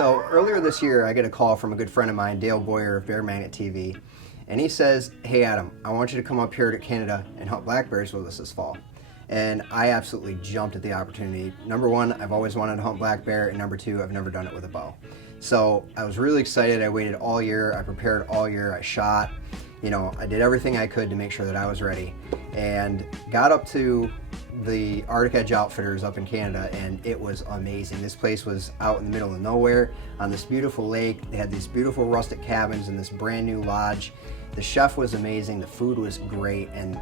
So earlier this year, I get a call from a good friend of mine, Dale Boyer of Bear Magnet TV, and he says, "Hey Adam, I want you to come up here to Canada and hunt black bears with us this fall." And I absolutely jumped at the opportunity. Number one, I've always wanted to hunt black bear, and number two, I've never done it with a bow. So I was really excited. I waited all year, I prepared all year, I shot, I did everything I could to make sure that I was ready, and got up to the Arctic Edge Outfitters up in Canada, and it was amazing. This place was out in the middle of nowhere on this beautiful lake. They had these beautiful rustic cabins in this brand new lodge. The chef was amazing, the food was great, and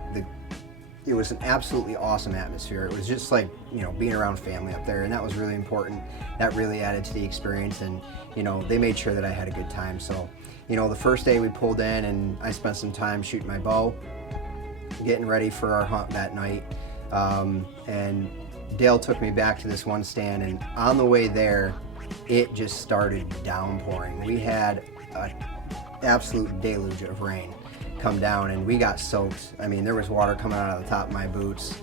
it was an absolutely awesome atmosphere. It was just like, being around family up there, and that was really important. That really added to the experience, and they made sure that I had a good time. So, the first day we pulled in, and I spent some time shooting my bow, getting ready for our hunt that night. And Dale took me back to this one stand, and on the way there, it just started downpouring. We had an absolute deluge of rain come down, and we got soaked. I mean, there was water coming out of the top of my boots.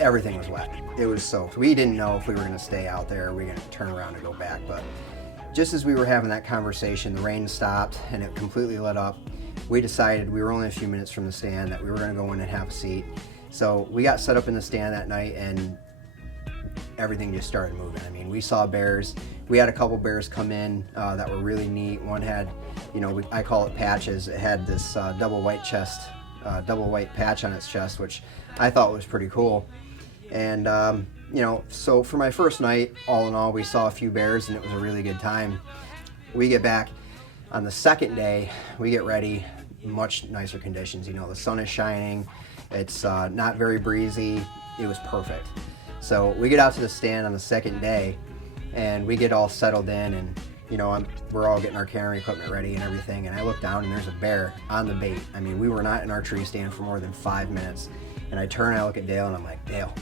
Everything was wet. It was soaked. We didn't know if we were going to stay out there or we were going to turn around and go back, but just as we were having that conversation, the rain stopped and it completely let up. We decided, we were only a few minutes from the stand, that we were going to go in and have a seat. So we got set up in the stand that night, and everything just started moving. I mean, we saw bears. We had a couple bears come in that were really neat. One had, I call it patches. It had this double white patch on its chest, which I thought was pretty cool. And so for my first night, all in all, we saw a few bears, and it was a really good time. We get back on the second day, we get ready, much nicer conditions. The sun is shining. It's not very breezy. It was perfect. So we get out to the stand on the second day, and we get all settled in, and we're all getting our camera equipment ready and everything, and I look down and there's a bear on the bait. I mean, we were not in our tree stand for more than 5 minutes, and I turn and I look at Dale, and I'm like, "Dale,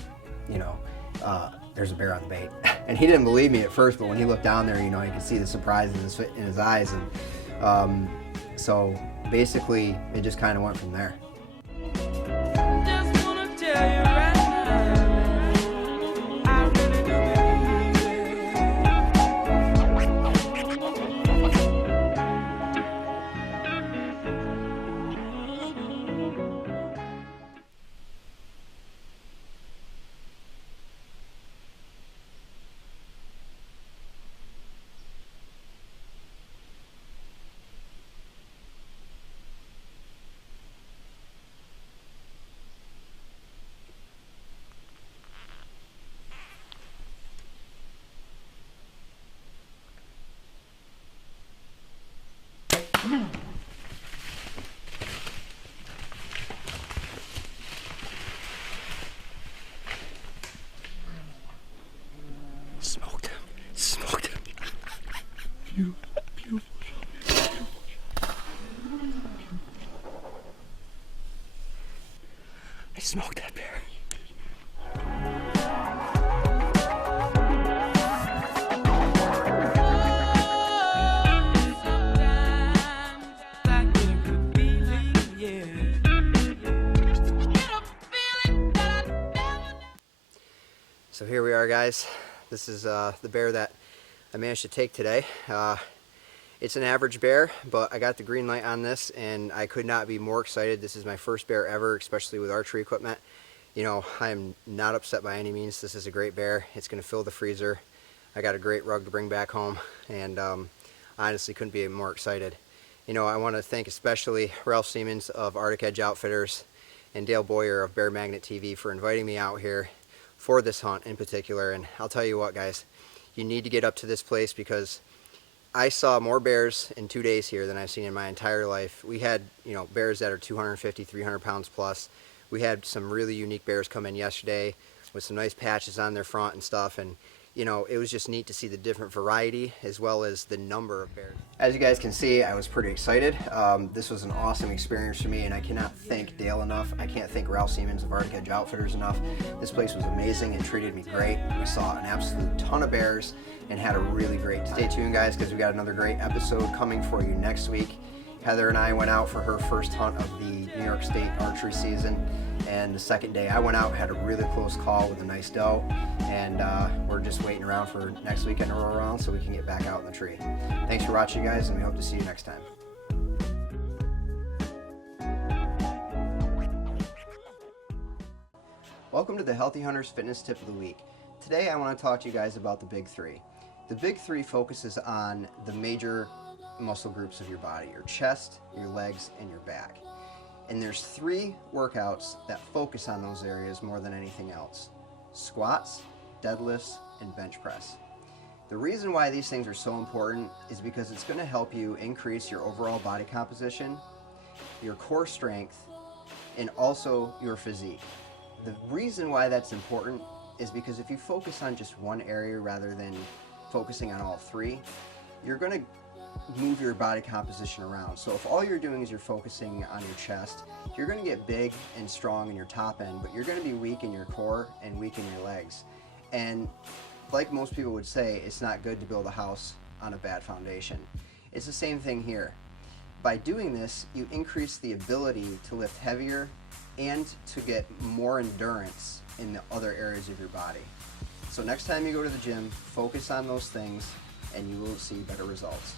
there's a bear on the bait." And he didn't believe me at first, but when he looked down there, you could see the surprise in his eyes, and so basically it just kind of went from there. Smoked him. Beautiful. I smoked that bear. So here we are, guys. This is the bear that I managed to take today. It's an average bear, but I got the green light on this, and I could not be more excited. This is my first bear ever, especially with archery equipment. I am not upset by any means. This is a great bear. It's going to fill the freezer. I got a great rug to bring back home, and honestly couldn't be more excited. I want to thank especially Ralph Siemens of Arctic Edge Outfitters and Dale Boyer of Bear Magnet TV for inviting me out here for this hunt in particular. And I'll tell you what, guys, you need to get up to this place, because I saw more bears in 2 days here than I've seen in my entire life. We had, bears that are 250, 300 pounds plus. We had some really unique bears come in yesterday with some nice patches on their front and stuff, and it was just neat to see the different variety as well as the number of bears. As you guys can see, I was pretty excited. This was an awesome experience for me, and I cannot thank Dale enough. I can't thank Ralph Siemens of Arctic Edge Outfitters enough. This place was amazing and treated me great. We saw an absolute ton of bears and had a really great time. Stay tuned, guys, because we got another great episode coming for you next week. Heather and I went out for her first hunt of the New York State archery season, and the second day I went out, had a really close call with a nice doe, and we're just waiting around for next weekend to roll around so we can get back out in the tree. Thanks for watching, guys, and we hope to see you next time. Welcome to the Healthy Hunters Fitness Tip of the Week. Today I want to talk to you guys about the Big Three. The Big Three focuses on the major muscle groups of your body: your chest, your legs, and your back. And there's 3 workouts that focus on those areas more than anything else: squats, deadlifts, and bench press. The reason why these things are so important is because it's going to help you increase your overall body composition, your core strength, and also your physique. The reason why that's important is because if you focus on just one area rather than focusing on all 3, you're going to move your body composition around. So if all you're doing is you're focusing on your chest, you're going to get big and strong in your top end, but you're going to be weak in your core and weak in your legs. And like most people would say, it's not good to build a house on a bad foundation. It's the same thing here. By doing this, you increase the ability to lift heavier and to get more endurance in the other areas of your body. So next time you go to the gym, focus on those things and you will see better results.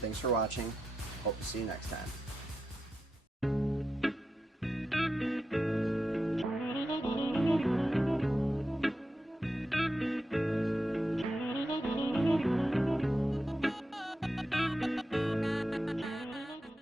Thanks for watching. Hope to see you next time.